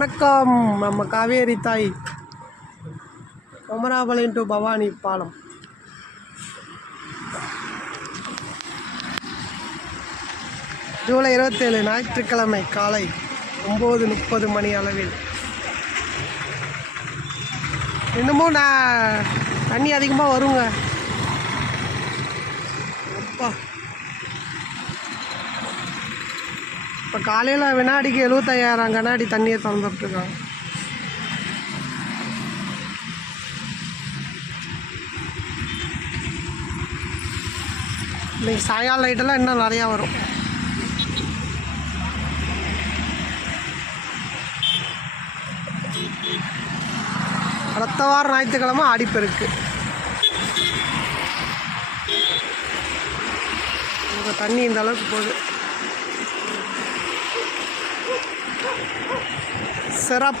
வணக்கம். நம்ம காவேரி தாய். அமராபாளையம் டு பவானி பாலம். ஜூலை இருபத்தேழு ஞாயிற்றுக்கிழமை காலை ஒம்பது முப்பது மணி அளவில். இன்னமும் நான் தண்ணி அதிகமாக வருங்க. அப்பா. இப்போ காலையில் வினாடிக்கு எழுபத்தையாயிரம் கண்ணாடி தண்ணியை திறந்துட்டுருக்காங்க. இன்றைக்கி சாயங்காலம் லைட்டெல்லாம் இன்னும் நிறையா வரும். அடுத்த வாரம் ஞாயிற்றுக்கிழமை ஆடிப்பெருக்கு தண்ணி இந்த அளவுக்கு போகுது. शराब